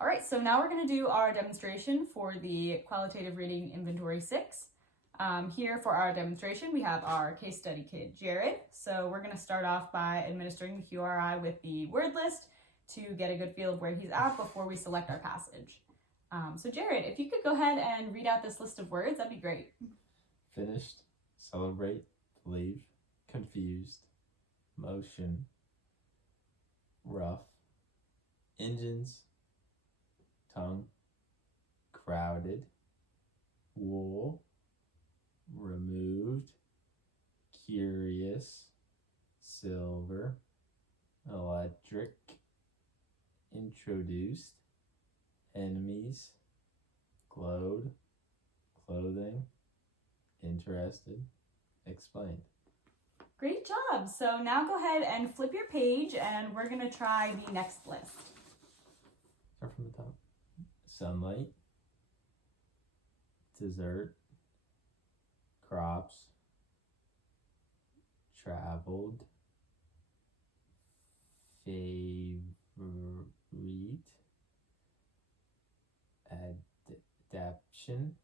All right, so now we're going to do our demonstration for the Qualitative Reading Inventory 6. Here for our demonstration, we have our case study kid, Jared. So we're going to start off by administering the QRI with the word list to get a good feel of where he's at before we select our passage. So Jared, if you could go ahead and read out this list of words, that'd be great. Finished, celebrate, believe, confused, motion, rough, engines, tongue, crowded, wool, removed, curious, silver, electric, introduced, enemies, glowed, clothing, interested, explained. Great job. So now go ahead and flip your page and we're going to try the next list. Start from the top. Sunlight, dessert, crops, traveled, favorite, adaption,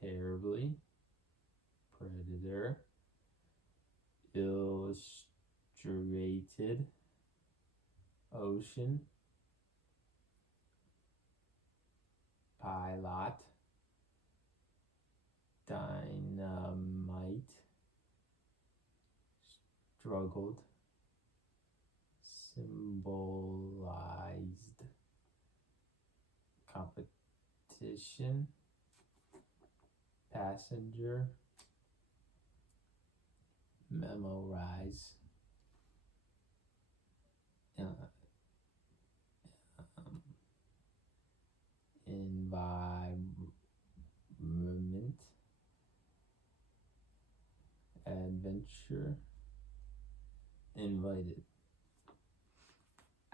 terribly, predator, illustrated, ocean, pilot, dynamite, struggled, symbolized, competition, passenger, memorize, environment, adventure, invited.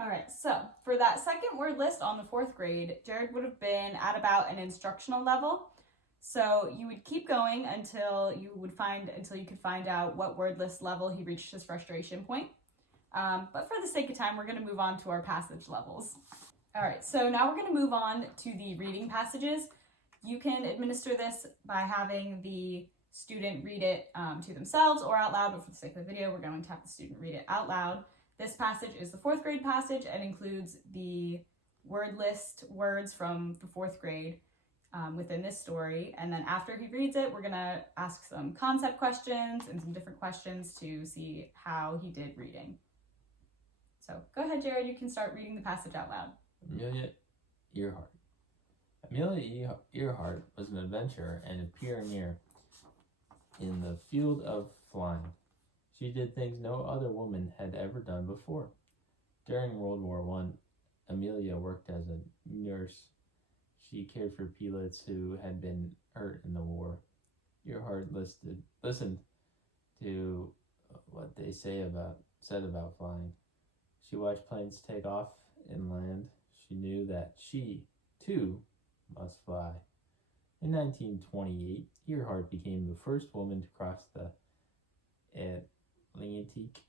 All right, so for that second word list on the 4th grade, Jared would have been at about an instructional level. So you would keep going until you could find out what word list level he reached his frustration point. But for the sake of time, we're going to move on to our passage levels. All right, so now we're going to move on to the reading passages. You can administer this by having the student read it to themselves or out loud, but for the sake of the video, we're going to have the student read it out loud. This passage is the 4th grade passage and includes the word list words from the 4th grade within this story. And then after he reads it, we're going to ask some concept questions and some different questions to see how he did reading. So go ahead, Jared, you can start reading the passage out loud. Amelia Earhart. Amelia Earhart was an adventurer and a pioneer in the field of flying. She did things no other woman had ever done before. During World War I, Amelia worked as a nurse. She cared for pilots who had been hurt in the war. Earhart listened to what they said about flying. She watched planes take off and land. She knew that she, too, must fly. In 1928, Earhart became the first woman to cross the Atlantic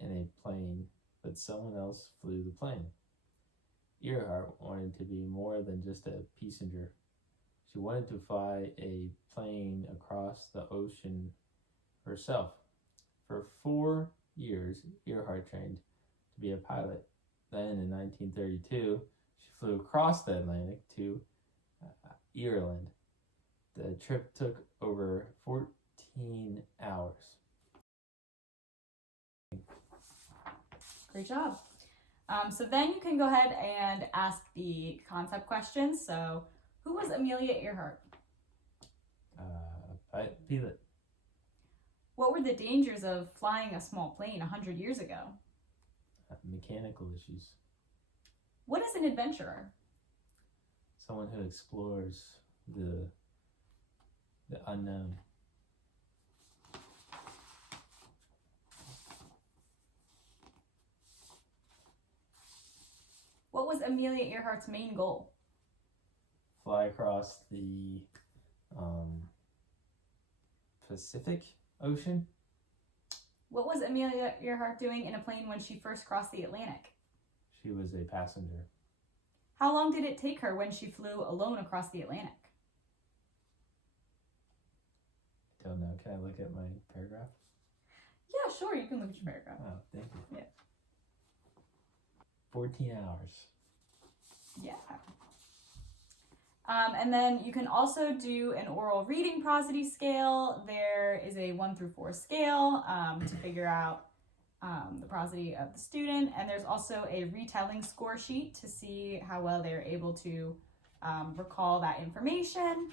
in a plane, but someone else flew the plane. Earhart wanted to be more than just a passenger. She wanted to fly a plane across the ocean herself. For 4 years, Earhart trained to be a pilot. Then in 1932, she flew across the Atlantic to Ireland. The trip took over 14 hours. Great job. So then you can go ahead and ask the concept questions. So who was Amelia Earhart? Pilot. What were the dangers of flying a small plane 100 years ago? Mechanical issues. What is an adventurer? Someone who explores the unknown. What was Amelia Earhart's main goal? Fly across the Pacific Ocean. What was Amelia Earhart doing in a plane when she first crossed the Atlantic? She was a passenger. How long did it take her when she flew alone across the Atlantic? Don't know. Can I look at my paragraph? Yeah, sure, you can look at your paragraph. Oh, thank you. Yeah. 14 hours. Yeah. And then you can also do an oral reading prosody scale. There is a 1 through 4 scale to figure out the prosody of the student. And there's also a retelling score sheet to see how well they're able to recall that information.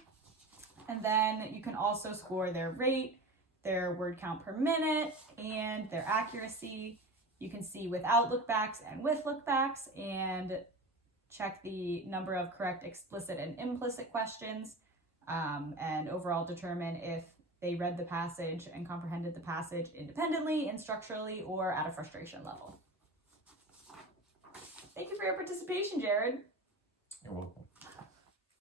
And then you can also score their rate, their word count per minute, and their accuracy. You can see without lookbacks and with lookbacks, and check the number of correct explicit and implicit questions, and overall determine if they read the passage and comprehended the passage independently and structurally or at a frustration level. Thank you for your participation, Jared. You're welcome.